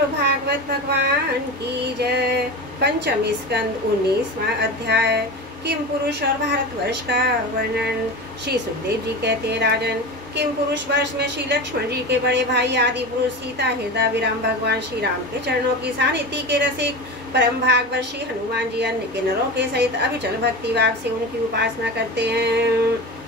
बोलो भागवत भगवान की जय। पंचम स्कंद 19वां अध्याय। किम पुरुष और भारतवर्ष का वर्णन। श्री सुखदेव जी कहते हैं, राजन, किम पुरुष वर्ष में श्री लक्ष्मण जी के बड़े भाई आदि पुरुष सीता हृदय विराम भगवान श्री राम के चरणों की सानिध्य के रसिक परम भागवत श्री हनुमान जी अन्य किन्नरों के सहित अविचल भक्ति भाव से उनकी उपासना करते हैं।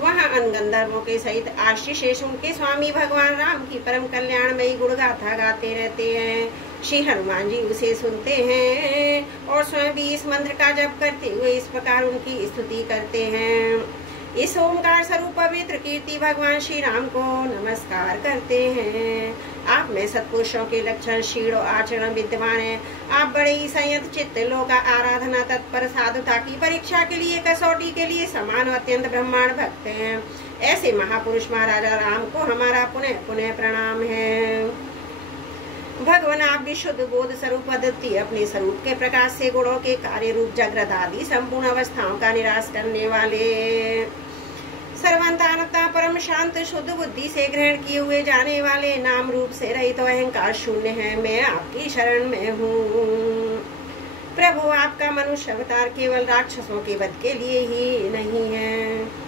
वहाँ गंधर्वों के सहित आशीष उनके स्वामी भगवान राम की परम कल्याणमयी गुण गाथा गाते रहते हैं। श्री हनुमान जी उसे सुनते हैं और स्वयं भी इस मंत्र का जप करते हुए इस प्रकार उनकी स्तुति करते हैं। इस ओंकार स्वरूप पवित्र कीर्ति भगवान श्री राम को नमस्कार करते हैं। आप में सत्पुरुषों के लक्षण शील और आचरण विद्यमान है। आप बड़े ही संयत चित्त लोक आराधना तत्पर साधुता की परीक्षा के लिए कसौटी के लिए समान और अत्यंत ब्रह्मांड भक्त हैं। ऐसे महापुरुष महाराजा राम को हमारा पुनः पुनः प्रणाम है। भगवान आप विशुद्ध बोध स्वरूप अद्वितीय अपने स्वरूप के प्रकाश से गुणों के कार्य रूप जागृत आदि संपूर्ण अवस्थाओं का निराश करने वाले सर्वंतानता परम शांत शुद्ध बुद्धि से ग्रहण किए हुए जाने वाले नाम रूप से रहित तो अहंकार शून्य है। मैं आपकी शरण में हूँ। प्रभु, आपका मनुष्य अवतार केवल राक्षसों के वध के लिए ही नहीं है।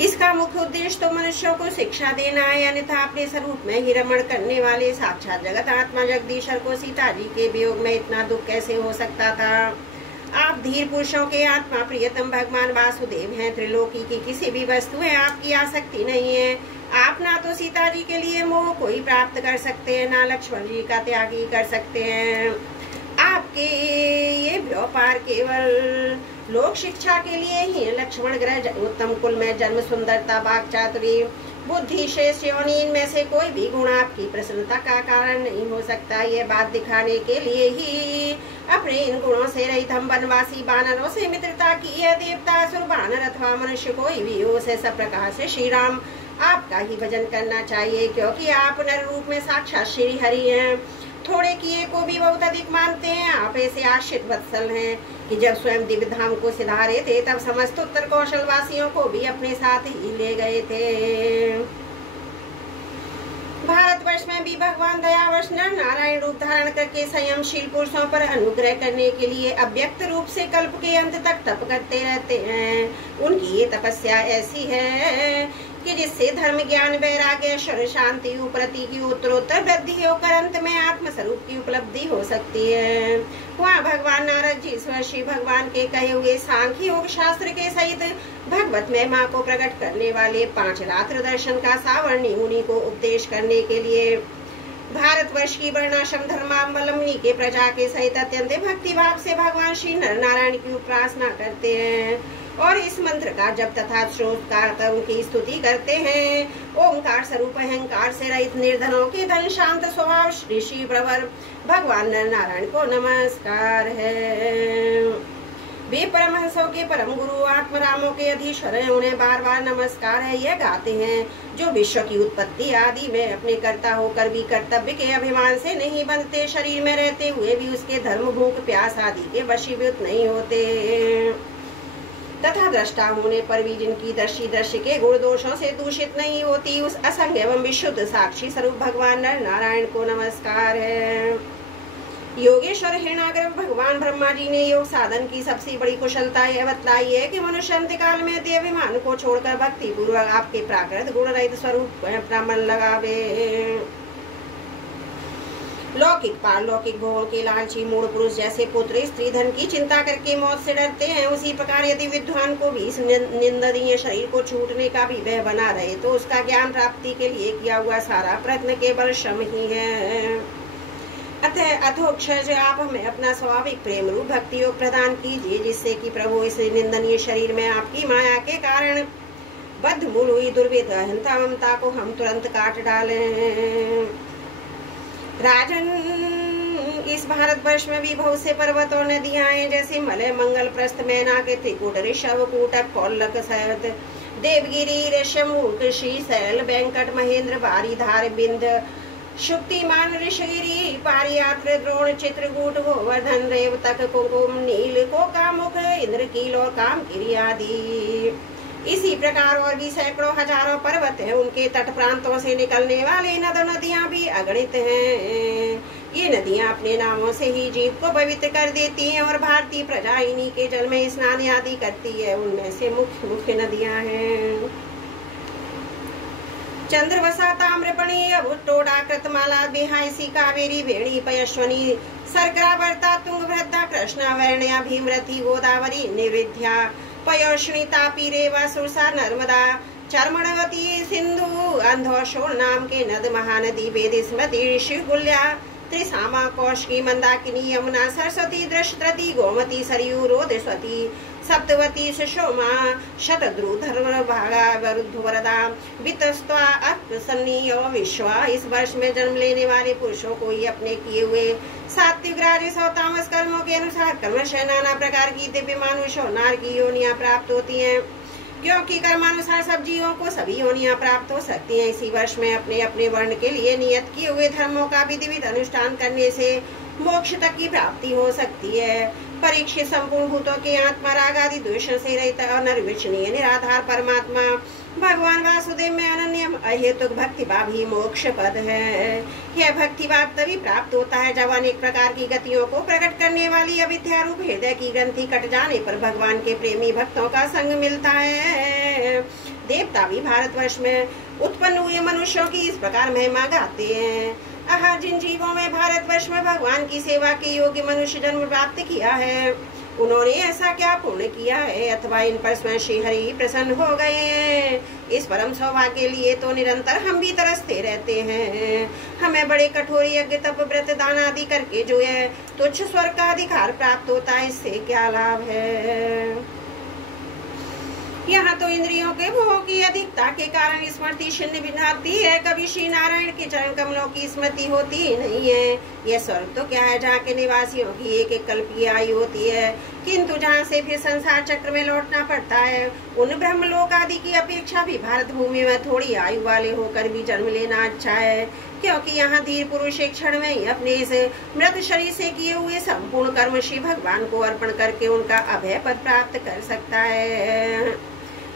इसका मुख्य उद्देश्य तो मनुष्यों को शिक्षा देना है, अन्यथा अपने स्वरूप में ही रमण करने वाले साक्षात जगत आत्मा जगदीश्वर को सीता जी के वियोग में इतना दुख कैसे हो सकता था। आप धीर पुरुषों के आत्मा प्रियतम भगवान वासुदेव हैं। त्रिलोकी की किसी भी वस्तु में आपकी आसक्ति नहीं है। आप ना तो सीता जी के लिए मोह को ही प्राप्त कर सकते हैं, ना लक्ष्मण जी का त्याग ही कर सकते हैं। आपके ये व्यापार केवल लोक शिक्षा के लिए ही। लक्ष्मण ग्रह उत्तम कुल में जन्म, सुंदरता, वाक चातुर्य, बुद्धि, श्रेष्ठ योनि, इनमें से कोई भी गुण आपकी प्रसन्नता का कारण नहीं हो सकता। ये बात दिखाने के लिए ही अपने इन गुणों से रहित हम वनवासी बानरों से मित्रता की है। देवता, असुर, बानर अथवा मनुष्य कोई भी हो, से सब प्रकार से श्री राम आपका ही भजन करना चाहिए, क्योंकि आप नर रूप में साक्षात श्री हरि हैं। थोड़े किए को भी बहुत अधिक मानते हैं। आप ऐसे आश्रित वत्सल हैं कि जब स्वयं दिव्य धाम को सिधारे थे तब समस्त उत्तर कौशल वासियों को भी अपने साथ ही ले गए थे। भारतवर्ष में भी भगवान दयावश नर नारायण रूप धारण करके संयमशील पुरुषों पर अनुग्रह करने के लिए अव्यक्त रूप से कल्प के अंत तक तप करते रहते हैं। उनकी ये तपस्या ऐसी है कि जिससे धर्म, ज्ञान, वैराग्य, ऐश्वर्य, शांति, उपरति की उत्तरोत्तर वृद्धि होकर अंत में आत्म स्वरूप की उपलब्धि हो सकती है। वहाँ भगवान नारद जी स्वयं श्री भगवान के कहे हुए सांख्य योग शास्त्र के सहित भगवत महिमा को प्रकट करने वाले 5 रात्र दर्शन का सावर्णी मुनि को उपदेश करने के लिए भारतवर्ष की वर्णाश्रम धर्मावलंबनी के प्रजा के सहित अत्यंत भक्ति भाव से भगवान श्री नर नारायण की उपासना करते हैं और इस मंत्र का जप तथा श्रोतकार उनकी स्तुति करते हैं। ओंकार स्वरूप अहंकार से रहित निर्धनों के धन शांत स्वभाव श्री श्री प्रवर भगवान नर नारायण को नमस्कार है। वे परमहंसों के परम गुरु आत्मरामों के अधीश्वर हैं। उन्हें बार बार नमस्कार है। यह गाते हैं, जो विश्व की उत्पत्ति आदि में अपने कर्ता होकर भी कर्तव्य के अभिमान से नहीं बंधते, शरीर में रहते हुए भी उसके धर्म, भूख, प्यास आदि के वशीभूत नहीं होते तथा दृष्टा होने पर भी जिनकी दृष्टि के गुण दोषों से दूषित नहीं होती, उस असंग एवं विशुद्ध साक्षी स्वरूप भगवान नर नारायण को नमस्कार है। योगेश्वर हिरणाग्र भगवान ब्रह्मा जी ने योग साधन की सबसे बड़ी कुशलता यह बतलाई है कि मनुष्य अंतकाल में देवाभिमान को छोड़कर भक्ति पूर्वक आपके प्राकृत गुण रहित स्वरूप अपना मन लगावे। लौकिक पारलौकिक भोगों के लालची मूढ़ पुरुष जैसे पुत्र स्त्री धन की चिंता करके मौत से डरते हैं, उसी प्रकार यदि विद्वान को भी इस निंदनीय शरीर को छूटने का भी वह बना रहे तो उसका ज्ञान प्राप्ति के लिए किया हुआ सारा प्रयत्न केवल श्रम ही है। अतः अथोक्षज आप हमें अपना स्वाभाविक प्रेम रूप भक्ति योग प्रदान कीजिए, जिससे कि प्रभु इस निंदनीय शरीर में आपकी माया के कारण बद्ध मूल हुई दुर्वेद अहंता ममता को हम तुरंत काट डालें। राजन, इस भारतवर्ष में भी बहुत से पर्वत और नदियां हैं, जैसे मलय, मंगल, प्रस्थ, मैनाक, त्रिकूट, ऋषभ, कूटक, पौलक, सैवत, देवगिरी, ऋषमूक, श्रीशैल, वेंकट, महेंद्र, बारीधार, बिंद, शुक्तिमान, ऋषगिरी, पारियात्र, द्रोण, चित्रकूट, गोवर्धन, रेवतक, कुकुम, नील, कोकामुख, इंद्रकील और कामगिरी आदि। इसी प्रकार और भी सैकड़ों हजारों पर्वत हैं। उनके तट प्रांतों से निकलने वाले नद नदियां भी अगणित हैं। ये नदियां अपने नामों से ही जीव को पवित्र कर देती हैं और भारतीय प्रजा इन्हीं के जल में स्नान आदि करती है। उनमें से मुख्य मुख्य नदियां हैं चंद्रवसा, ताम्रपणी, टोडा, कृतमाला, बेहायसी, कावेरी, वेणी, पयश्वनी, सर्करा, वर्ता, तुंगभद्रा, कृष्णा, वर्ण्या, भीमरथी, गोदावरी, निवेद्या, पयोष्णी, तापी, रेवा, सुरसा, नर्मदा, चर्मणवती, सिंधु, अंधोशोर नाम के नद, महानदी, वेद, स्मृति, शिवगुल्या, त्रिसामा, कौशिकी, मंदाकिनी, यमुना, सरस्वती, दृष्टि, गोमती, सरयू, रोदस्वती, सप्तवती, सुषोमा, शतद्रु, धर्मभागा, वरुद्ध, वरदा, वितस्त्वा, अप्सन्नी और विश्वा। इस वर्ष में जन्म लेने वाले पुरुषों को ही अपने किए हुए सात्विक, राजस और तामस कर्मों के अनुसार क्रमशः नाना प्रकार की दिव्य मानुष और नार की योनियां प्राप्त होती हैं। क्योंकि कर्मानुसार सब जीवों को सभी योनियां प्राप्त हो सकती हैं। इसी वर्ष में अपने अपने वर्ण के लिए नियत किए हुए धर्मों का विधिवत अनुष्ठान करने से मोक्ष तक की प्राप्ति हो सकती है। परीक्षित संपूर्ण भूतों के आत्मा, राग आदि द्वेषों से रहित और निर्विचनीय निराधार परमात्मा भगवान वासुदेव में अनन्य अहेतुक भक्ति भाव ही मोक्ष पद है। यह भक्ति भाव तभी प्राप्त होता है जब अनेक प्रकार की गतियों को प्रकट करने वाली अविद्या रूप हृदय की ग्रंथि कट जाने पर भगवान के प्रेमी भक्तों का संग मिलता है। देवता भी भारतवर्ष में उत्पन्न हुए मनुष्यों की इस प्रकार महिमा गाते हैं। जिन जीवों में भारतवर्ष में भगवान की सेवा के योग्य मनुष्य जन्म प्राप्त किया है, उन्होंने ऐसा क्या पुण्य किया है अथवा इन पर स्वयं श्री हरि प्रसन्न हो गए हैं। इस परम सौभाग्य के लिए तो निरंतर हम भी तरसते रहते हैं। हमें बड़े कठोर यज्ञ, तप, व्रत, दान आदि करके जो है तुच्छ स्वर्ग का अधिकार प्राप्त होता है, इससे क्या लाभ है। यहाँ तो इंद्रियों के भोग की अधिकता के कारण स्मृति छिन्न भिन्नाती है। कभी श्री नारायण के चरण कमलों की स्मृति होती ही नहीं है। यह स्वर्ग तो क्या है जहाँ के निवासियों की एक एक कल्प की आयु होती है, किंतु जहाँ से फिर संसार चक्र में लौटना पड़ता है। उन ब्रह्मलोक आदि की अपेक्षा भी भारत भूमि में थोड़ी आयु वाले होकर भी जन्म लेना अच्छा है, क्योंकि यहाँ धीर पुरुष एक क्षण में ही अपने इस मृत शरीर से किए हुए संपूर्ण कर्म श्री भगवान को अर्पण करके उनका अभय पद प्राप्त कर सकता है।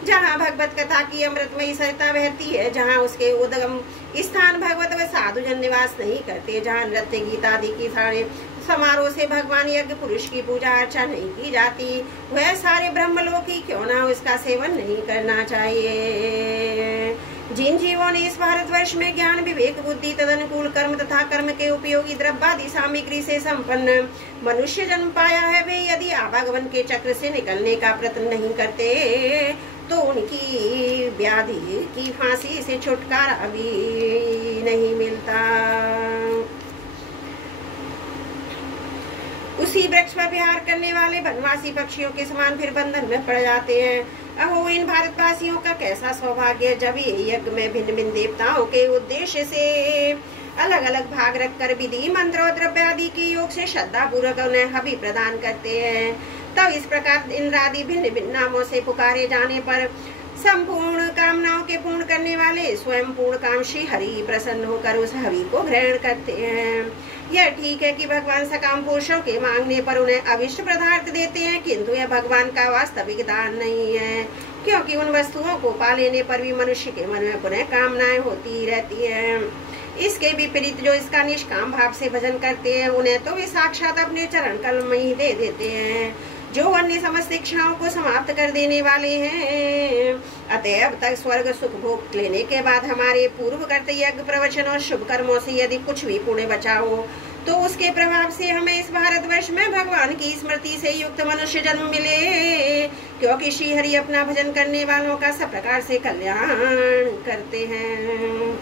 जहाँ भगवत कथा की अमृतमयी सरिता बहती है, जहाँ उसके उद्गम स्थान भगवत व साधु जन निवास नहीं करते, जहाँ नृत्य, गीत आदि की सारे समारोह से भगवान यज्ञ पुरुष की पूजा अर्चा नहीं की जाती, वह सारे ब्रह्मलोक ही क्यों ना उसका सेवन नहीं करना चाहिए। जिन जीवों ने इस भारतवर्ष में ज्ञान, विवेक, बुद्धि, तदनुकूल कर्म तथा कर्म के उपयोगी द्रव्यादि सामग्री से संपन्न मनुष्य जन्म पाया है, वे यदि आवागमन के चक्र से निकलने का प्रयत्न नहीं करते तो उनकी व्याधि की फांसी से छुटकारा भी नहीं मिलता। उसी वृक्ष पर विहार करने वाले वनवासी पक्षियों के समान फिर बंधन में पड़ जाते हैं। अहो, इन भारतवासियों का कैसा सौभाग्य जब ये यज्ञ में भिन्न भिन्न देवताओं के उद्देश्य से अलग अलग भाग रखकर विधि, मंत्र और द्रव्य आदि के योग से श्रद्धा पूर्वक उन्हें हवि प्रदान करते हैं। तब इस प्रकार इंद्रादि भिन्न भिन्न नामों से पुकारे जाने पर संपूर्ण कामनाओं के पूर्ण करने वाले स्वयं पूर्ण काम श्री हरि प्रसन्न होकर उस हवि को ग्रहण करते हैं। यह ठीक है कि भगवान सकाम पुरुषों के मांगने पर उन्हें अविष्ट पदार्थ देते हैं, किंतु यह भगवान का वास्तविक दान नहीं है, क्योंकि उन वस्तुओं को पा लेने पर भी मनुष्य के मन में पुनः कामनाएं होती रहती हैं। इसके विपरीत जो इसका निष्काम भाव से भजन करते हैं, उन्हें तो वे साक्षात अपने चरण कमल में ही दे देते हैं, जो अन्य समस्त इच्छाओं को समाप्त कर देने वाले हैं। अतः अब तक स्वर्ग सुख भोग लेने के बाद हमारे पूर्वगत यज्ञ, प्रवचन और शुभ कर्मों से यदि कुछ भी पुण्य बचा हो, तो उसके प्रभाव से हमें इस भारतवर्ष में भगवान की स्मृति से युक्त मनुष्य जन्म मिले, क्योंकि श्री हरि अपना भजन करने वालों का सब प्रकार से कल्याण करते हैं।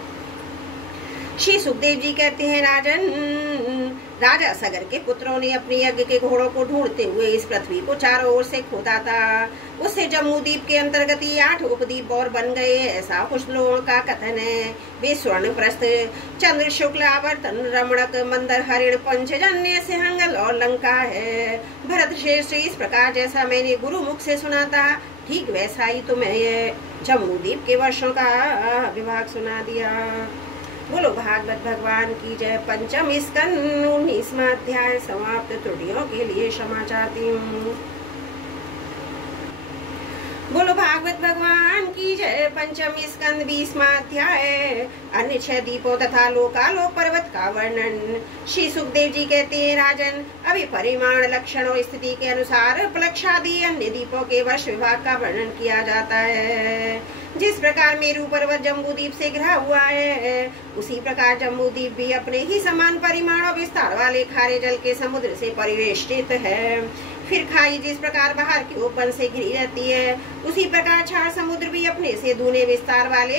श्री सुखदेव जी कहते हैं, राजन, राजा सगर के पुत्रों ने अपने यज्ञ के घोड़ों को ढूंढते हुए इस पृथ्वी को चारों ओर से खोदा था। उससे जम्बूद्वीप के अंतर्गत 8 उपद्वीप और बन गए, ऐसा कुछ लोगों का कथन है। वे स्वर्ण प्रस्थ, चंद्र शुक्ल आवर्तन, रमणक, मंदर, हरिण, पंचजन्य, सिंहल और लंका है। भरत श्रेष्ठ, इस प्रकार जैसा मैंने गुरु मुख से सुना था, ठीक वैसा ही तुम्हें ये जम्बूद्वीप के वर्षों का विभाग सुना दिया। बोलो भागवत भगवान की जय। पंचम स्कंद 19वां अध्याय समाप्त। त्रुटियों के लिए क्षमा चाहती हूँ। बोलो भागवत भगवान की जय। पंचम स्कंद 20वां अध्याय। अन्य 6 दीपों तथा लोकालोक पर्वत का वर्णन। श्री सुखदेव जी कहते हैं, राजन, अभी परिमाण, लक्षण और स्थिति के अनुसार प्लक्षादि अन्य दीपों के वर्ष विभाग का वर्णन किया जाता है। जिस प्रकार मेरू पर्वत जम्बूद्वीप से घिरा हुआ है, उसी प्रकार जम्बूद्वीप भी अपने ही समान परिमाण और विस्तार वाले खारे जल के समुद्र से परिवेष्टित है। फिर खाई जिस प्रकार बाहर की ओपन से घिरी रहती है, उसी प्रकार छाड़ समुद्र भी अपने से दूने विस्तार वाले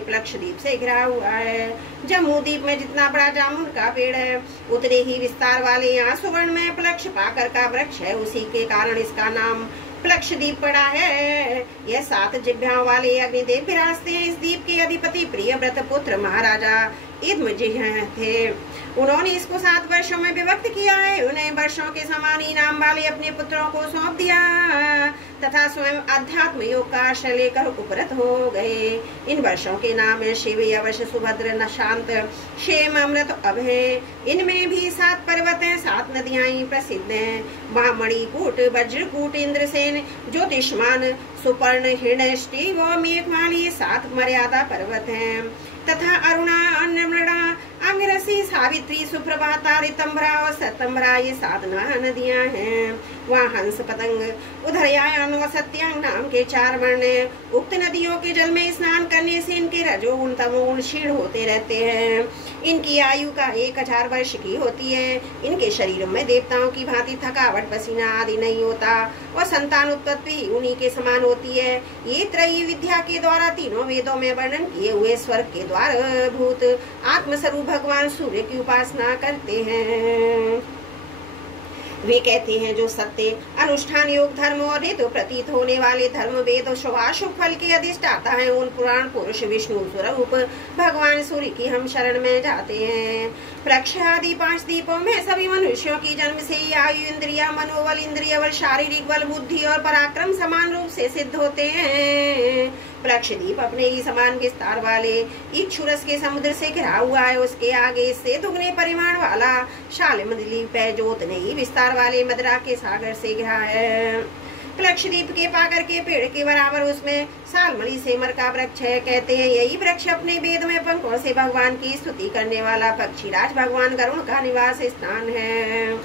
प्लक्षद्वीप से घिरा हुआ है। जम्बूद्वीप में जितना बड़ा जामुन का पेड़ है, उतने ही विस्तार वाले यहाँ सुवर्ण में प्लक्ष पाकर का वृक्ष है। उसी के कारण इसका नाम प्लक्षद्वीप पड़ा है। यह 7 जिह्वाओं वाले अग्निदेव विराजते हैं। इस द्वीप के अधिपति प्रियव्रत पुत्र महाराजा इद्मजिह् थे। उन्होंने इसको 7 वर्षों में विभक्त किया है। उन्हें वर्षों के समान इनाम वाले अपने पुत्रों को सौंप दिया तथा स्वयं अध्यात्म योग का आश्रय लेकर उपरत हो गए। इन वर्षों के नाम है शिव, यवश, सुभद्र, नशांत, क्षेम, अमृत, अभय। इनमें भी 7 पर्वत हैं, 7 नदियां प्रसिद्ध हैं। वहाँ मणिकूट, वज्रकूट, इंद्रसेन, ज्योतिष्मान, सुपर्ण, हिरण्यष्टि व मेघमाली 7 मर्यादा पर्वत हैं तथा अरुणा, अन्नमृणा, अंगरसी, सावित्री, सुप्रभाता, ऋतंभरा और सतंभरा ये 7 नदियां हैं। वहाँ हंस, पतंग, उदरयान और सत्यांग नाम के 4 वर्ण। उक्त नदियों के जल में स्नान करने से इनके रजोगुण तमोगुण क्षीण होते रहते हैं। इनकी आयु का 1000 वर्ष की होती है। इनके शरीरों में देवताओं की भांति थकावट, पसीना आदि नहीं होता और संतान उत्पत्ति उन्हीं के समान होती है। ये त्रयी विद्या के द्वारा तीनों वेदों में वर्णन किए हुए स्वर्ग के द्वार भूत आत्मस्वरूप भगवान सूर्य की उपासना करते हैं। वे कहते हैं, जो सत्य, अनुष्ठान, योग, धर्म और हेतु प्रतीत होने वाले धर्म, वेद और शुभाशुभ फल के अधिष्ठाता है, उन पुराण पुरुष विष्णु स्वरूप भगवान सूर्य की हम शरण में जाते हैं। प्रक्ष आदि 5 दीपों में सभी मनुष्यों की जन्म से ही आयु, इंद्रिया, मनोबल, इंद्रिय बल, शारीरिक बल, बुद्धि और पराक्रम समान रूप से सिद्ध होते हैं। प्लक्षद्वीप अपने ही समान विस्तार वाले इक्षुरस के समुद्र से घिरा हुआ है। उसके आगे इससे दुगने परिमाण वाला शालिमद्वीप है, जो उतने ही विस्तार वाले मदिरा के सागर से घिरा है। प्लक्षद्वीप के पाकर के पेड़ के बराबर उसमें सालमली सेमर का वृक्ष है। कहते हैं, यही वृक्ष अपने वेद में पंखों से भगवान की स्तुति करने वाला पक्षीराज भगवान गरुण का निवास स्थान है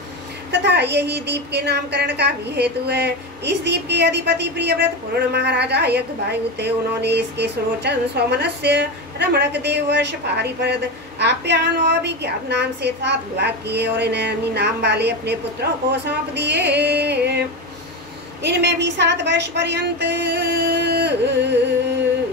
तथा यही द्वीप के नामकरण का भी हेतु है। इस द्वीप के अधिपति प्रियव्रत पूर्ण महाराजा यज्ञवायु थे। उन्होंने इसके सुरोचन, सौमनस्य, रमणक, देववर्ष, पारिपद, आप्यान और अभिज्ञात नाम से 7 विभाग किए और इन्हें नाम वाले अपने पुत्रों को सौंप दिए। इनमें भी 7 वर्ष पर्यंत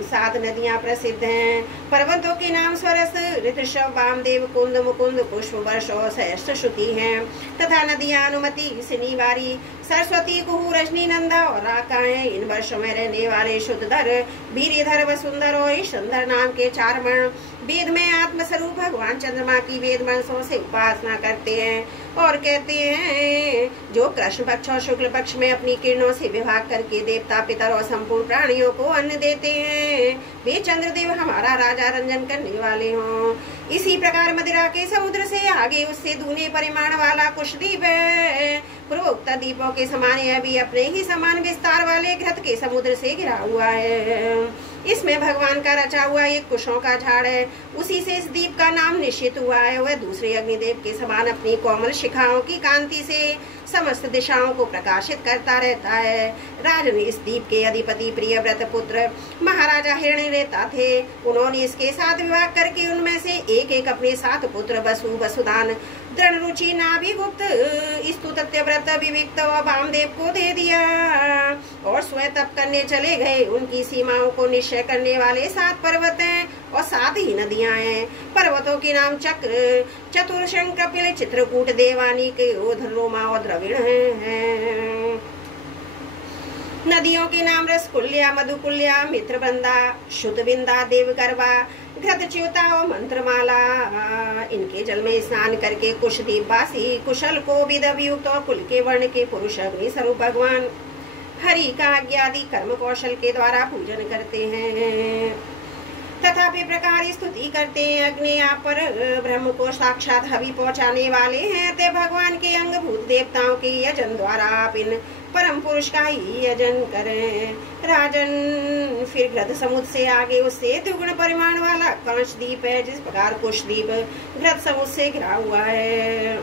7 नदियां प्रसिद्ध हैं। पर्वतों के नाम स्वरस, ऋतुषभ, वामदेव, कुंद, मुकुंद, पुष्प, वर्ष और सहस्रश्रुति हैं तथा नदियां अनुमति, शनिवारी, सरस्वती, कुहू, रजनी, नंदा और राका हैं। इन वर्षों में रहने वाले शुद्धधर, वीरधर, वसुंधर और ईशंधर नाम के 4 वर्ण वेद में आत्मस्वरूप भगवान चंद्रमा की वेद वंशों से उपासना करते हैं और कहते हैं, जो कृष्ण पक्ष और शुक्ल पक्ष में अपनी किरणों से विभाग करके देवता, पितर और संपूर्ण प्राणियों को अन्न देते हैं, वे चंद्रदेव हमारा राजा रंजन करने वाले हों। इसी प्रकार मदिरा के समुद्र से आगे उससे दूने परिमाण वाला कुशद्वीप है। पूर्वोक्त द्वीपों के समान यह भी अपने ही समान विस्तार वाले घृत के समुद्र से घिरा हुआ है। इसमें भगवान का रचा हुआ एक कुशों का झाड़ है। उसी से इस द्वीप का नाम निश्चित हुआ है। वह दूसरे अग्निदेव के समान अपनी कोमल शिखाओं की कांति से समस्त दिशाओं को प्रकाशित करता रहता है। राजन, इस द्वीप के अधिपति प्रियव्रत पुत्र महाराजा हिरण्यरेता थे। उन्होंने इसके 7 विभाग करके उनमें से एक अपने 7 पुत्र वसु, वसुदान, दृढ़ रुचि, नाभिगुप्त, स्तुत्यव्रत, विविक्त और वामदेव को दे दिया और स्वयं तप करने चले गए। उनकी सीमाओं को निश्चय करने वाले 7 पर्वत हैं और 7 ही नदियां हैं। पर्वतों के नाम चक्र, चतुर्शंख, कपिल, चित्रकूट, देवानीक, ओधर, रोमा और द्रविण हैं। नदियों के नाम रसकुल्या, मधुकुल्या, मित्रबंदा, शुद्धबिंदा, देवगर्भा, घृतच्युता और मंत्रमाला। इनके जल में स्नान करके कुशद्वीप वासी कुशल को विदयुक्त और कुल के वर्ण के पुरुष अग्नि स्वरूप भगवान हरि का आज्ञा आदि कर्म कौशल के द्वारा पूजन करते हैं। तथापि प्रकार स्तुति करते हैं। अग्नि आप पर ब्रह्म को साक्षात हवि पहुंचाने वाले हैं, ते भगवान के अंगभूत देवताओं के यजन द्वारा आप इन परम पुरुष का ही यजन करें। राजन, फिर घृत समुद्र से आगे उससे द्विगुण परिमाण वाला कांच दीप है, जिस प्रकार कुश दीप घृत समुद्र से घिरा हुआ है,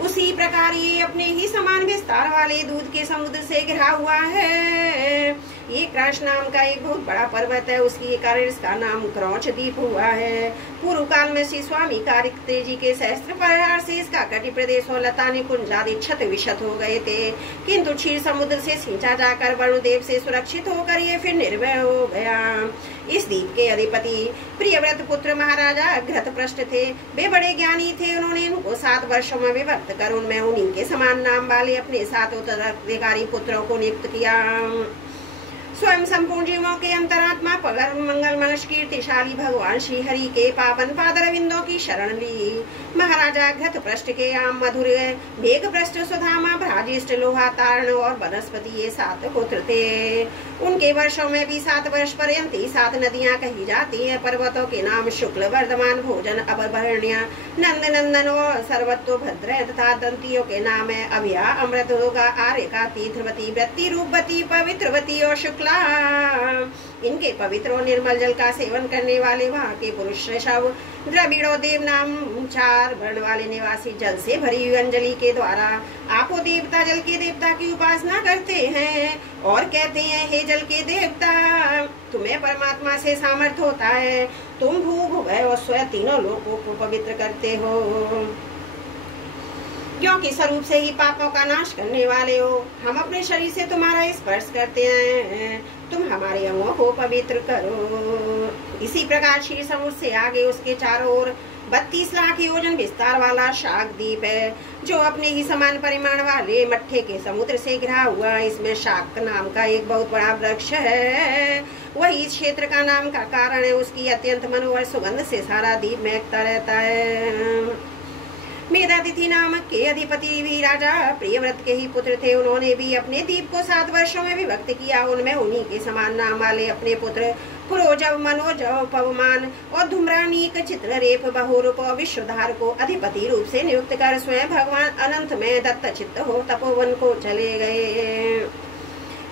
उसी प्रकार ये अपने ही समान विस्तार वाले दूध के समुद्र से घिरा हुआ है। ये क्रौच नाम का एक बहुत बड़ा पर्वत है, उसके कारण इसका नाम क्रौच द्वीप हुआ है। पूर्व काल में श्री स्वामी कार्तिकेय जी के सहस्त्र प्रहार से इसका तटीय प्रदेश और लतानी कुंज आदि क्षत विक्षत हो गए थे, किंतु क्षीर समुद्र से सींचा जाकर वरुणदेव से सुरक्षित होकर ये फिर निर्भय हो गया। इस द्वीप के अधिपति प्रियव्रत पुत्र महाराजा घृतपृष्ठ थे। वे बड़े ज्ञानी थे। उन्होंने इनको 7 वर्षों में विभक्त कर उनमें उन्हीं के समान नाम वाले अपने 7 उत्तराधिकारी पुत्रों को नियुक्त किया। स्वयं संपूर्ण जीवों के अंतरात्मा पगर मंगल मनुष्य कीर्तिशाली भगवान श्री हरि के पावन पादरविंदों की शरण ली। महाराजा घृतपृष्ठ के आम मधुर मेघपृष्ठ सुधामा भ्राजिष्ठ लोहा तारण और वनस्पति ये 7 पुत्र थे। उनके वर्षों में भी 7 वर्ष पर्यंत 7 नदियां कही जाती है। पर्वतों के नाम शुक्ल वर्धमान भोजन अभरण्य नंद नंदन और सर्वतो भद्र तथा दंतियों के नाम है अभया अमृत होगा आर्यका तीर्थवती वृत्ति रूपवती पवित्रवती और शुक्ला। इनके पवित्र और निर्मल जल का सेवन करने वाले वहाँ के पुरुष शव द्रविड़ो देव नाम 4 वर्ण वाले निवासी जल से भरी हुई अंजलि के द्वारा आपो देवता जल के देवता की उपासना करते हैं और कहते हैं, हे जल के देवता, तुम्हें परमात्मा से सामर्थ्य होता है। तुम भू भुवः और स्वयं तीनों लोगों को पवित्र करते हो, क्योंकि स्वरूप से ही पापों का नाश करने वाले हो। हम अपने शरीर से तुम्हारा स्पर्श करते हैं, तुम हमारे अंगों को पवित्र करो। इसी प्रकार क्षीर समुद्र से आगे उसके चारों ओर 32 लाख योजन विस्तार वाला शाक द्वीप है, जो अपने ही समान परिमाण वाले मट्ठे के समुद्र से घिरा हुआ। इसमें शाक नाम का एक बहुत बड़ा वृक्ष है, वही इस क्षेत्र का नाम का कारण है। उसकी अत्यंत मनोहर सुगंध से सारा द्वीप महकता रहता है। मेधातिथि नामक के अधिपति भी राजा प्रियव्रत के ही पुत्र थे। उन्होंने भी अपने द्वीप को 7 वर्षों में विभक्त किया। उनमें उन्हीं के समान नाम वाले अपने पुत्र पुरोजव, मनोजव, पवमान और धूम्रानीक, चित्ररेप, बहुरूप और विश्वधार को अधिपति रूप से नियुक्त कर स्वयं भगवान अनंत में दत्त चित्त हो तपोवन को चले गए।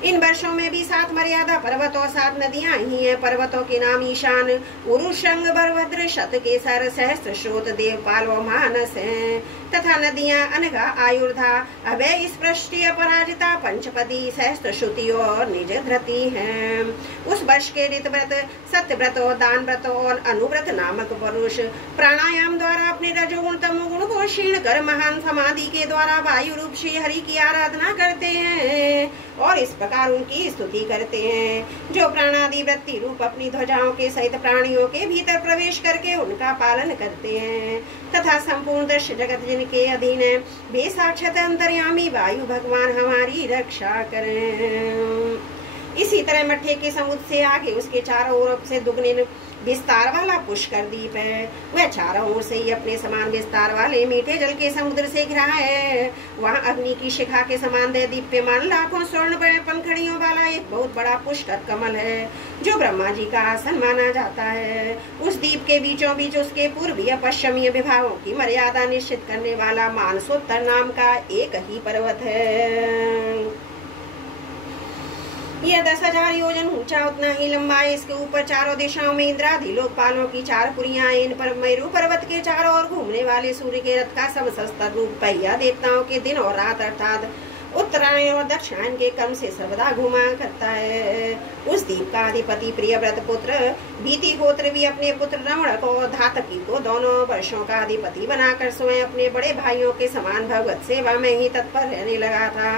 इन वर्षों में भी 7 मर्यादा पर्वत और 7 नदियां ही हैं। पर्वतों के नाम ईशान, उरुशंग, बरभद्र, शतकेसर, सहस्त्र श्रोत, देवपाल और मानस हैं, तथा नदियां अनघा, आयुर्धा, अभय, स्पृष्टि, अपराजिता, पंचपदी, सहस्त्र श्रुति और निज धृति हैं। उस वर्ष के ऋतव्रत, सत्यव्रत और दान व्रत और अनुव्रत नामक पुरुष प्राणायाम द्वारा अपने रजोगुण तमोगुण को क्षीण कर महान समाधि के द्वारा वायु रूप श्री हरि की आराधना करते हैं और इस प्रकार उनकी स्तुति करते हैं, जो प्राणादि वृत्ति रूप अपनी ध्वजाओं के सहित प्राणियों के भीतर प्रवेश करके उनका पालन करते हैं, तथा संपूर्ण दृश्य जगत जिनके अधीन है, वे साक्षात अंतर्यामी वायु भगवान हमारी रक्षा करें। इसी तरह मट्ठे के समुद्र से आगे उसके चारों ओर से दुगने विस्तार वाला पुष्कर द्वीप है। वह चारों ओर से ही अपने समान विस्तार वाले मीठे जल के समुद्र से घिरा है। वहाँ अग्नि की शिखा के समान दीप्यमान लाखों स्वर्ण पंखड़ियों वाला एक बहुत बड़ा पुष्कर कमल है, जो ब्रह्मा जी का आसन माना जाता है। उस द्वीप के बीचों बीच उसके पूर्वीय पश्चिमीय विभागों की मर्यादा निश्चित करने वाला मानसोत्तर नाम का एक ही पर्वत है। यह 10,000 योजन ऊंचा, उतना ही लंबा है। इसके ऊपर चारों दिशाओं में इंद्रादि लोकपालों की 4 पुरियां। इन पर मेरु पर्वत के चारों ओर घूमने वाले सूर्य के रथ का समस्त रूप पहिया देवताओं के दिन और रात अर्थात उत्तरायण और दक्षिणायन के क्रम से सर्वदा घुमा करता है। उस द्वीप का अधिपति प्रियव्रत पुत्र बीति गोत्र भी अपने पुत्र रमणक और धातकी को दोनों वर्षों का अधिपति बनाकर स्वयं अपने बड़े भाइयों के समान भगवत सेवा में ही तत्पर रहने लगा था।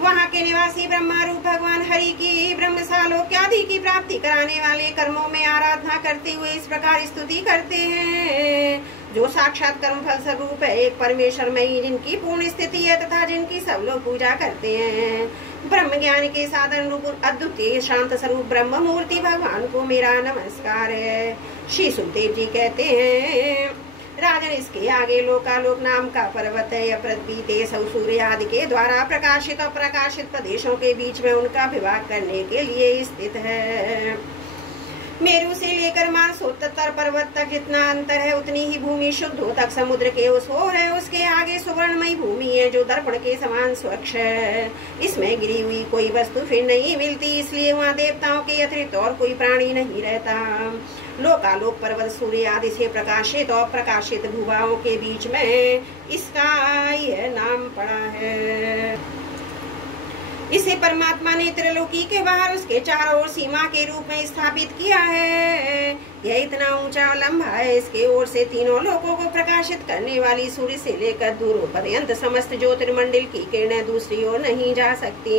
वहाँ के निवासी ब्रह्मा रूप भगवान हरि की ब्रह्मसालोक्यादि की प्राप्ति कराने वाले कर्मों में आराधना करते हुए इस प्रकार स्तुति करते हैं, जो साक्षात कर्म फल स्वरूप है, एक परमेश्वर में ही जिनकी पूर्ण स्थिति है तथा जिनकी सब लोग पूजा करते हैं। ब्रह्म ज्ञान के साधन रूप अद्वितीय शांत स्वरूप ब्रह्म मूर्ति भगवान को मेरा नमस्कार है। श्री सुखदेव जी कहते हैं, राजन, इसके आगे लोकालोक नाम का पर्वत है। पृथ्वी, तेज, सूर्य आदि के द्वारा प्रकाशित और प्रकाशित प्रदेशों के बीच में उनका विभाग करने के लिए स्थित है। मेरू से लेकर मानसोत्तर पर्वत तक जितना अंतर है उतनी ही भूमि शुद्ध हो तक समुद्र के उस ओर है। उसके आगे सुवर्णमयी भूमि है जो दर्पण के समान स्वच्छ है। इसमें गिरी हुई कोई वस्तु फिर नहीं मिलती, इसलिए वहाँ देवताओं के अतिरिक्त और कोई प्राणी नहीं रहता। लोकालोक पर्वत सूर्य आदि से प्रकाशित और प्रकाशित भूभाओं के बीच में इसका यह नाम पड़ा है। इसे परमात्मा ने त्रिलोकी के बाहर उसके चारों ओर सीमा के रूप में स्थापित किया है। यह इतना ऊंचा और लंबा है, इसके ओर से तीनों लोकों को प्रकाशित करने वाली सूर्य से लेकर दूर पर्यंत समस्त ज्योतिर्मंडल की किरणें दूसरी ओर नहीं जा सकती।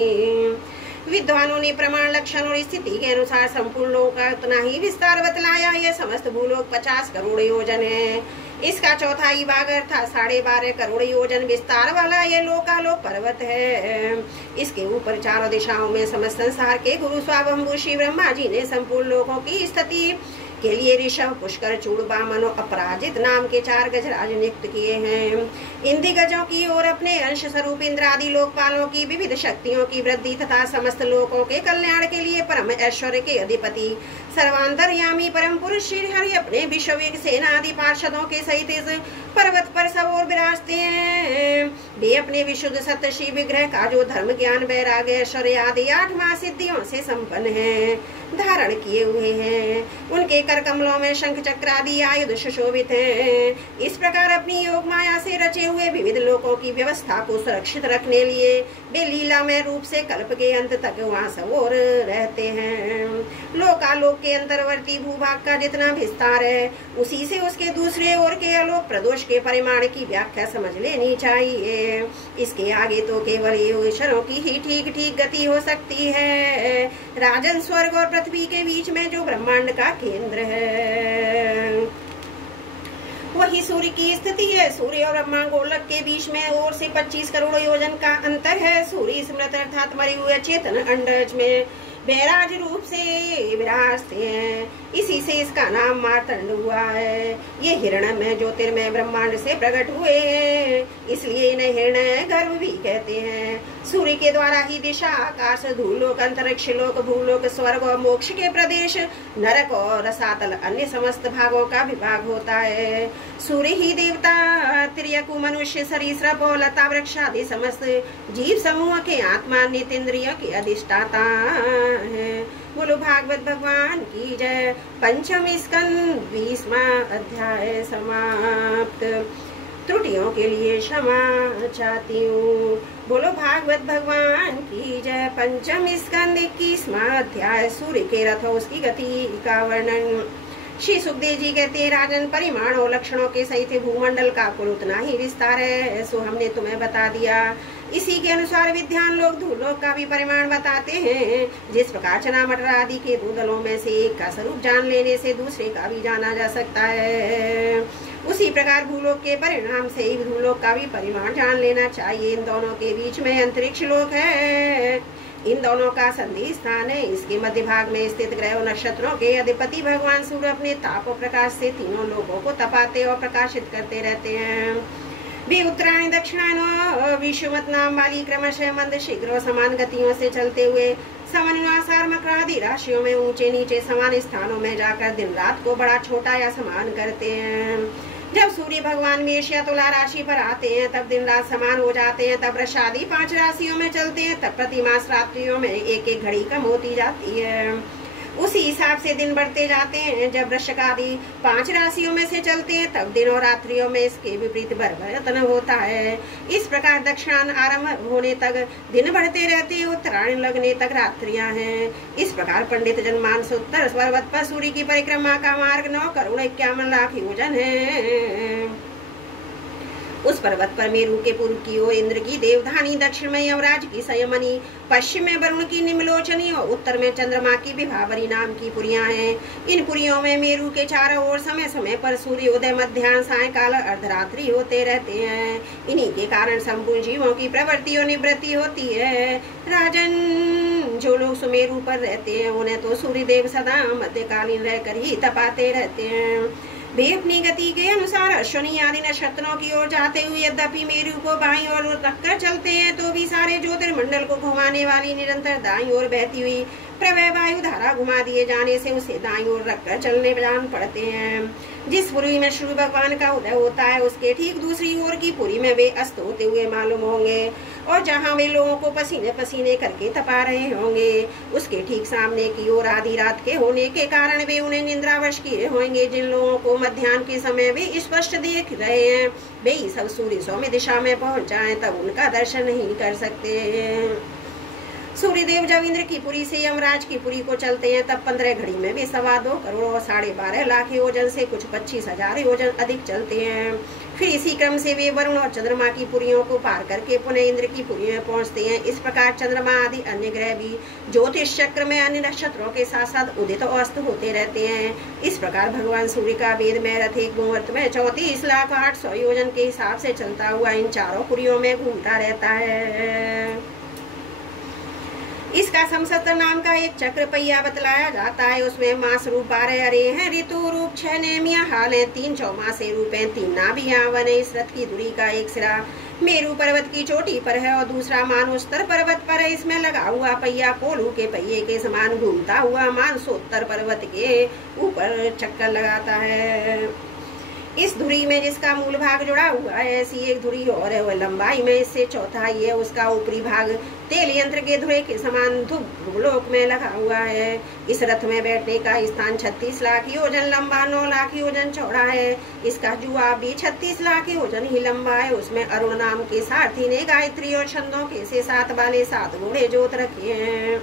विद्वानों ने प्रमाण, लक्षण और स्थिति के अनुसार संपूर्ण लोक का उतना ही विस्तार बतलाया। यह समस्त भूलोक 50 करोड़ योजन है। इसका चौथाई भाग अर्थात 12.5 करोड़ योजन विस्तार वाला यह लोकालोक पर्वत है। इसके ऊपर चारों दिशाओं में समस्त संसार के गुरु स्वावंभू श्री ब्रह्मा जी ने संपूर्ण लोकों की स्थिति के लिए ऋषभ, पुष्कर, चूड़, वामन और अपराजित नाम के 4 गजराज नियुक्त किए हैं। इन दिग्गजों की ओर अपने अंश स्वरूप इंद्र आदि लोकपालों की विविध शक्तियों की वृद्धि तथा समस्त लोकों के कल्याण के लिए परम ऐश्वर्य के अधिपति सर्वांतर्यामी परम पुरुष श्री हरि अपने विश्ववेग सेना आदि पार्षदों के सहित इस पर्वत पर सब ओर विराजते हैं। वे अपने विशुद्ध सत्य श्री विग्रह का जो धर्म, ज्ञान, वैराग्य, ऐश्वर्य आदि 8 महासिद्धियों से संपन्न है, धारण किए हुए हैं। उनके कर कमलों में शंख चक्र आदि आयुध सुशोभित हैं। इस प्रकार अपनी योग माया से रचे हुए विविध लोकों की व्यवस्था को सुरक्षित रखने लिए वे लीलामय रूप से कल्प के अंत तक वहाँ सब ओर रहते हैं। लोकालोक के अंतर्वर्ती भूभाग का जितना विस्तार है उसी से उसके दूसरे ओर के आलोक प्रदोष के परिमाण की व्याख्या समझ लेनी चाहिए। इसके आगे तो केवल ईश्वरों की ही ठीक ठीक गति हो सकती है। राजन, स्वर्ग और पृथ्वी के बीच में जो ब्रह्मांड का केंद्र है वही सूर्य की स्थिति है। सूर्य और ब्रह्मांड गोलक के बीच में ओर से 25 करोड़ योजन का अंतर है। सूर्य स्मृत अर्थात मरे हुए चेतन अंडज में बैराज रूप से विराजते हैं, इसी से इसका नाम मार्तंड हुआ है। ये हिरण्यमय ज्योतिर्मय ब्रह्मांड से प्रकट हुए हैं, इसलिए इन्हें हिरण्य गर्भ भी कहते हैं। सूर्य के द्वारा ही दिशा, आकाश, धूलोक, अंतरिक्ष लोक, भूलोक, स्वर्ग और मोक्ष के प्रदेश, नरक और रसातल अन्य समस्त भागों का विभाग होता है। सूर्य ही देवता, त्रियकु, मनुष्य, सरीसृप और लता वृक्ष आदि समस्त जीव समूह के आत्मा नितेंद्रियों के अधिष्ठाता है। बोलो भागवत भगवान की जय। पंचम स्कंद 20वां अध्याय समाप्त। त्रुटियों के लिए क्षमा चाहती हूँ। बोलो भागवत भगवान की जय। पंचम स्कंद 21वां अध्याय सूर्य के रथ और उसकी गति का वर्णन। श्री सुखदेव जी कहते हैं, राजन, परिमाण और लक्षणों के सहित भूमंडल का कुल उतना ही विस्तार है, सो हमने तुम्हें बता दिया। इसी के अनुसार विद्वान लोग धूलोक का भी परिमाण बताते हैं। जिस प्रकार चना मटर आदि के 2 दलों में से एक का स्वरूप जान लेने से दूसरे का भी जाना जा सकता है, उसी प्रकार भूलोक के परिणाम से ही भूलोक का भी परिमाण जान लेना चाहिए। इन दोनों के बीच में अंतरिक्ष लोक है, इन दोनों का संधि स्थान है। इसके मध्य भाग में स्थित ग्रह और नक्षत्रों के अधिपति भगवान सूर्य अपने ताप और प्रकाश से तीनों लोगों को तपाते और प्रकाशित करते रहते हैं। वे उत्तरायण, दक्षिणायन और विषुवत नाम वाली क्रमशः मंद, शीघ्र और समान गतियों से चलते हुए समन्वयासार मकर आदि राशियों में ऊंचे नीचे समान स्थानों में जाकर दिन रात को बड़ा छोटा या समान करते हैं। जब सूर्य भगवान मेष या तुला राशि पर आते हैं तब दिन रात समान हो जाते हैं। तब वृष आदि 5 राशियों में चलते हैं तब प्रतिमास रात्रियों में एक एक घड़ी कम होती जाती है। उसी हिसाब से दिन बढ़ते जाते हैं। जब वृश्चिक आदि 5 राशियों में से चलते हैं तब दिन और रात्रियों में इसके विपरीत परिवर्तन होता है। इस प्रकार दक्षिणायन आरंभ होने तक दिन बढ़ते रहते हैं, उत्तरायण लगने तक रात्रियां हैं। इस प्रकार पंडित जन मानसोत्तर पर्वत पर सूर्य की परिक्रमा का मार्ग 9 करोड़ 51 लाख योजन है। उस पर्वत पर मेरू के पूर्व की ओर इंद्र की देवधानी, दक्षिण में यमराज की संयमनी, पश्चिम में वरुण की निम्नलोचनी और उत्तर में चंद्रमा की विभावरी नाम की पुरियां हैं। इन पुरियों में मेरू के चारों ओर समय समय पर सूर्योदय, मध्याह्न, सायकाल, अर्धरात्रि होते रहते हैं। इन्हीं के कारण संपूर्ण जीवों की प्रवृत्ति और निवृत्ति होती है। राजन, जो लोग सुमेरु पर रहते हैं उन्हें तो सूर्यदेव सदा मध्यकालीन रहकर ही तपाते रहते हैं। वे अपनी गति के अनुसार अश्विनी आदि नक्षत्रों की ओर जाते हुए यद्यपि मेरू को बाईं ओर रखकर चलते हैं तो भी सारे ज्योतिर्मंडल को घुमाने वाली निरंतर दाईं ओर बहती हुई प्रवाह वायु धारा घुमा दिए जाने से उसे दाईं ओर रखकर चलने जान पड़ते हैं। जिस पुरी में सूर्य भगवान का उदय होता है उसके ठीक दूसरी ओर की पुरी में वे अस्त होते हुए मालूम होंगे, और जहाँ वे लोगों को पसीने पसीने करके तपा रहे होंगे उसके ठीक सामने की ओर आधी रात के होने के कारण वे उन्हें निद्रावश किए होंगे। जिन लोगों को मध्याह्न के समय वे स्पष्ट देख रहे हैं वे ही सब सूर्य सौम्य दिशा में पहुंच जाएं तब उनका दर्शन नहीं कर सकते। सूर्यदेव जब इंद्र की पुरी से यमराज की पुरी को चलते हैं तब 15 घड़ी में वे 2.25 करोड़ और 12.5 लाख योजन से कुछ 25,000 योजन अधिक चलते हैं। फिर इसी क्रम से वे वरुण और चंद्रमा की पुरियों को पार करके पुनः इंद्र की पुरी में पहुंचते हैं। इस प्रकार चंद्रमा आदि अन्य ग्रह भी ज्योतिष चक्र में अन्य नक्षत्रों के साथ साथ उदित और अस्त होते रहते हैं। इस प्रकार भगवान सूर्य का वेद में रथ एक मुहूर्त में 34,08,000 योजन के हिसाब से चलता हुआ इन चारों पुरियों में घूमता रहता है। इसका समसत्तर नाम का एक चक्र पहिया बतलाया जाता है। उसमें मास रूप 12 अरे हैं, ऋतु रूप 6 नेमिया हाल है, 3 चौमासे रूप हैं, 3 नाभियां वन है। इस रथ की दूरी का एक सिरा मेरू पर्वत की चोटी पर है और दूसरा मानसोत्तर पर्वत पर है। इसमें लगा हुआ पहिया कोल्हू के पहिए के समान घूमता हुआ मानसोत्तर पर्वत के ऊपर चक्कर लगाता है। इस धुरी में जिसका मूल भाग जुड़ा हुआ है ऐसी एक धुरी और है, वह लंबाई में इससे चौथाई है। उसका ऊपरी भाग तेल यंत्र के धुरे के समान ध्रुवलोक में लगा हुआ है। इस रथ में बैठने का स्थान 36 लाख योजन लंबा 9 लाख योजन चौड़ा है। इसका जुआ भी 36 लाख योजन ही लंबा है। उसमें अरुण नाम के सारथी ने गायत्री और छंदों के से 7 वाले 7 घोड़े जोत रखे हैं।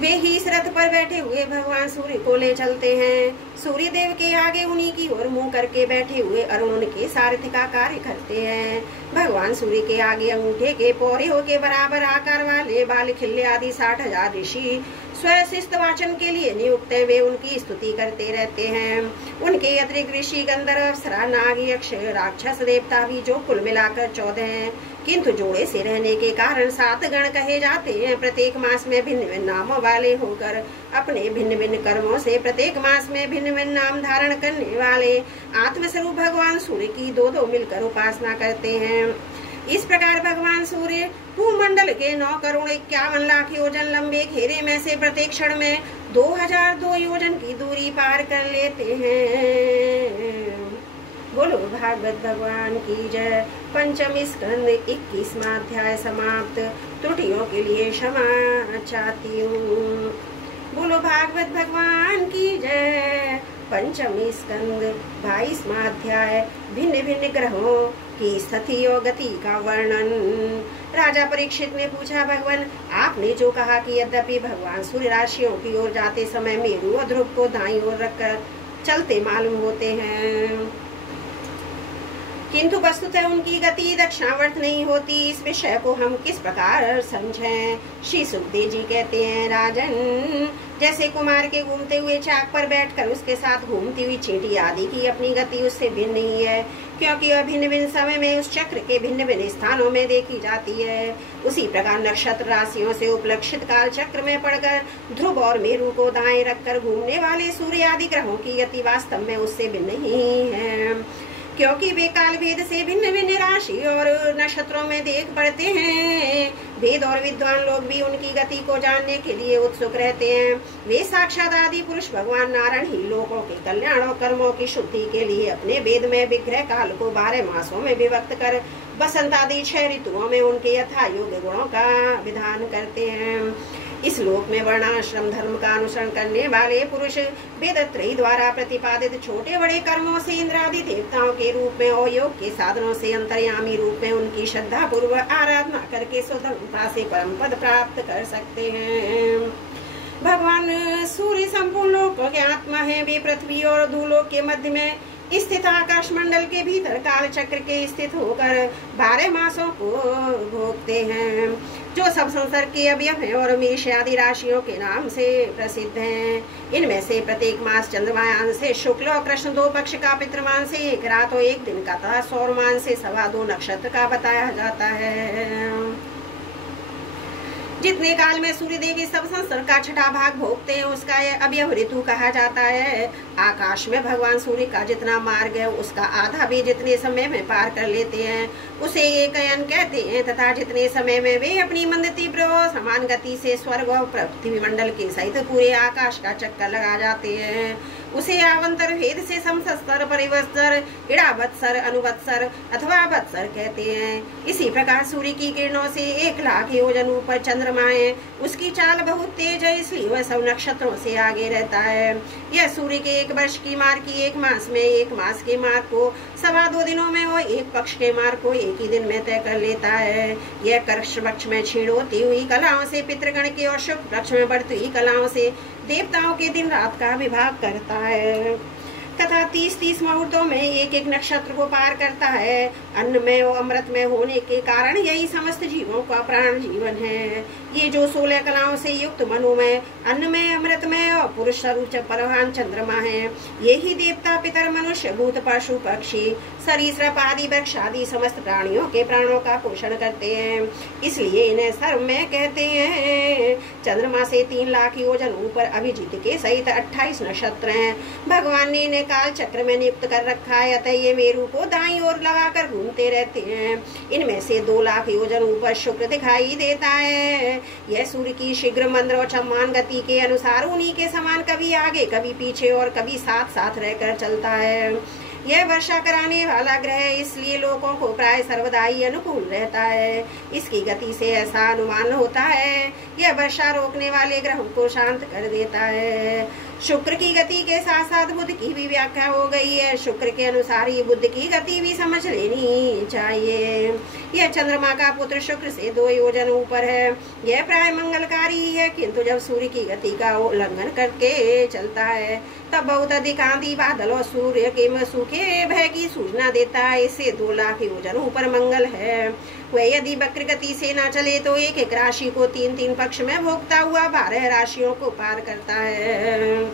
वे ही इस रथ पर बैठे हुए भगवान सूर्य को ले चलते हैं। सूर्य देव के आगे उन्हीं की ओर मुंह करके बैठे हुए अरुण के सारथी का कार्य करते हैं। भगवान सूर्य के आगे अंगूठे के पौरियों के बराबर आकार वाले बाल खिल्ले आदि 60,000 ऋषि स्वशिष्ट वाचन के लिए नियुक्त हैं। वे उनकी स्तुति करते रहते हैं। उनके अतिरिक्त ऋषि गंधर्व अप्सरा नाग यक्ष राक्षस देवता भी जो कुल मिलाकर 14 हैं, किंतु जोड़े से रहने के कारण 7 गण कहे जाते हैं। प्रत्येक मास में भिन्न भिन्न नामों वाले होकर अपने भिन्न भिन्न कर्मों से प्रत्येक मास में भिन्न भिन्न नाम धारण करने वाले आत्मस्वरूप भगवान सूर्य की 2-2 मिलकर उपासना करते हैं। इस प्रकार भगवान सूर्य भूमंडल के 9 करोड़ 51 लाख योजन लंबे घेरे में से प्रत्येक क्षण में 2002 योजन की दूरी पार कर लेते हैं। बोलो भागवत भगवान की जय। पंचम स्कंद 21वां अध्याय समाप्त। त्रुटियों के लिए क्षमा चाहती हूँ। बोलो भागवत भगवान की जय। पंचम स्कंद 22वां अध्याय भिन्न भिन्न ग्रहों की स्थिति और गति का वर्णन। राजा परीक्षित ने पूछा, भगवान आपने जो कहा कि यद्यपि भगवान सूर्य राशियों की ओर जाते समय मेरु और ध्रुव को दाईं ओर रखकर चलते मालूम होते हैं, किंतु वस्तुतः उनकी गति दक्षिणावर्त नहीं होती, इस विषय को हम किस प्रकार समझें। श्री सुखदेव जी कहते हैं, राजन जैसे कुमार के घूमते हुए चाक पर बैठकर उसके साथ घूमती हुई चींटी आदि की अपनी गति उससे भिन्न नहीं है, क्योंकि वह भिन्न भिन्न समय में उस चक्र के भिन्न भिन्न स्थानों में देखी जाती है। उसी प्रकार नक्षत्र राशियों से उपलक्षित काल चक्र में पड़कर ध्रुव और मेरु को दाएं रखकर घूमने वाले सूर्य आदि ग्रहों की गति वास्तव में उससे भिन्न नहीं है, क्योंकि वे काल भेद से भिन्न भिन्न राशि और नक्षत्रों में देख पड़ते हैं। वेद और विद्वान लोग भी उनकी गति को जानने के लिए उत्सुक रहते हैं। वे साक्षात आदि पुरुष भगवान नारायण ही लोगों के कल्याण और कर्मों की शुद्धि के लिए अपने वेद में विग्रह काल को 12 मासों में विभक्त कर बसंत आदि 6 ऋतुओं में उनके यथा योग्य गुणों का विधान करते हैं। इस लोक में वर्णाश्रम धर्म का अनुसरण करने वाले पुरुष वेदत्रयी द्वारा प्रतिपादित छोटे बड़े कर्मों से इंद्रादि देवताओं के रूप में और योग के साधनों से अंतर्यामी रूप में उनकी श्रद्धा पूर्वक आराधना करके स्वतंत्रता से परम पद प्राप्त कर सकते हैं। भगवान सूर्य संपूर्ण लोकों के आत्मा है। वे पृथ्वी और धूलोक के मध्य में स्थित आकाश मंडल के भीतर काल चक्र के स्थित होकर 12 मासों को भोगते हैं, जो सब संसार के अवयव हैं और मेष आदि राशियों के नाम से प्रसिद्ध हैं। इनमें से प्रत्येक मास चंद्रमायान से शुक्ल और कृष्ण 2 पक्ष का, पितृमान से 1 रात और 1 दिन का तथा सौरमान से 2.25 नक्षत्र का बताया जाता है। जितने काल में सूर्य देवी सब संवत्सर का छठा भाग भोगते हैं उसका यह अवयव ऋतु कहा जाता है। आकाश में भगवान सूर्य का जितना मार्ग है उसका आधा भी जितने समय में पार कर लेते हैं उसे एक अयन कहते हैं, तथा जितने समय में वे अपनी मंद तीव्र और समान गति से स्वर्ग और पृथ्वी मंडल के सहित पूरे आकाश का चक्कर लगा जाते हैं उसे आवंतर भेद से समसत्सर, परिवत्सर, इड़ावत्सर, अनुवत्सर अथवा वत्सर कहते हैं। इसी प्रकार सूर्य की किरणों से 1,00,000 योजन ऊपर चंद्रमा है। उसकी चाल बहुत तेज है, इसलिए वह सब नक्षत्रों से आगे रहता है। यह सूर्य के 1 वर्ष की मार्ग की 1 मास में 1 मास के मार्ग को 2.25 दिनों में और 1 पक्ष के मार्ग को 1 ही दिन में तय कर लेता है। यह कृष्ण पक्ष में क्षीण होती हुई कलाओं से पितृगण के और शुक्ल पक्ष में बढ़ती हुई कलाओं से देवताओं के दिन रात का विभाग करता है तथा 30-30 मुहूर्तों में 1-1 नक्षत्र को पार करता है। अन्न में और अमृत में होने के कारण यही समस्त जीवों का प्राण जीवन है। ये जो 16 कलाओं से युक्त मनोमय, अन्न में, अमृत में और पुरुष स्वरूप परवान चंद्रमा है, ये ही देवता, पितर, मनुष्य, भूत, पशु, पक्षी, सरीसृप आदि वृक्ष आदि समस्त प्राणियों के प्राणों का पोषण करते हैं। इसलिए इन्हें सर्वमय कहते हैं। चंद्रमा से 3,00,000 योजन ऊपर अभिजीत के सहित 28 नक्षत्र हैं। भगवान ने इन्हें काल चक्र में नियुक्त कर रखा है, अतः ये मेरू को दाईं ओर लगाकर घूमते रहते हैं। इनमें से 2,00,000 योजन ऊपर शुक्र दिखाई देता है। यह सूर्य की शीघ्र, मंद और समान गति के अनुसार उन्हीं के समान कभी आगे कभी पीछे और कभी साथ साथ रहकर चलता है। यह वर्षा कराने वाला ग्रह है, इसलिए लोगों को प्राय सर्वदा ही अनुकूल रहता है। इसकी गति से ऐसा अनुमान होता है यह वर्षा रोकने वाले ग्रहों को शांत कर देता है। शुक्र की गति के साथ साथ बुध की भी व्याख्या हो गई है। शुक्र के अनुसार ही बुध की गति भी समझ लेनी चाहिए। यह चंद्रमा का पुत्र शुक्र से 2 योजन ऊपर है। यह प्राय मंगलकारी है, किंतु जब सूर्य की गति का उल्लंघन करके चलता है तब बहुत अधिक आंधी, बादल और सूर्य के सूखे भय की सूचना देता है। इससे 2,00,000 योजन ऊपर मंगल है। वह यदि वक्र गति से न चले तो 1-1 राशि को 3-3 पक्ष में भोगता हुआ 12 राशियों को पार करता है।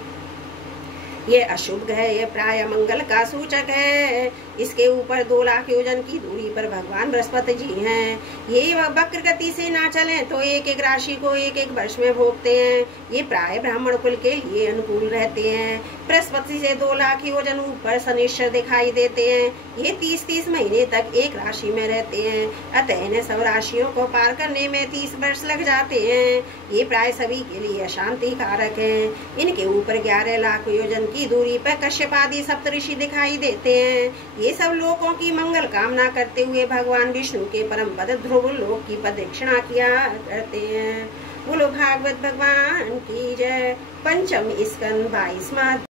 ये अशुभ ग्रह, ये प्राय मंगल का सूचक है। इसके ऊपर 2,00,000 योजन की दूरी पर भगवान बृहस्पति जी हैं। ये वक्र गति से ना चले तो 1-1 राशि को 1-1 वर्ष में भोगते हैं। ये प्राय ब्राह्मण कुल के लिए अनुकूल रहते हैं। बृहस्पति से 2,00,000 योजन ऊपर शनिश्चर दिखाई देते हैं। ये 30-30 महीने तक एक राशि में रहते हैं, अतः इन्हें सब राशियों को पार करने में 30 वर्ष लग जाते हैं। ये प्राय सभी के लिए अशांति कारक है। इनके ऊपर 11,00,000 योजन की दूरी पर कश्यप आदि सप्तऋषि दिखाई देते हैं। ये सब लोगों की मंगल कामना करते हुए भगवान विष्णु के परम पद ध्रुव लोक की प्रदक्षिणा किया करते हैं। बोलो भागवत भगवान की जय। पंचम स्कंद 22वां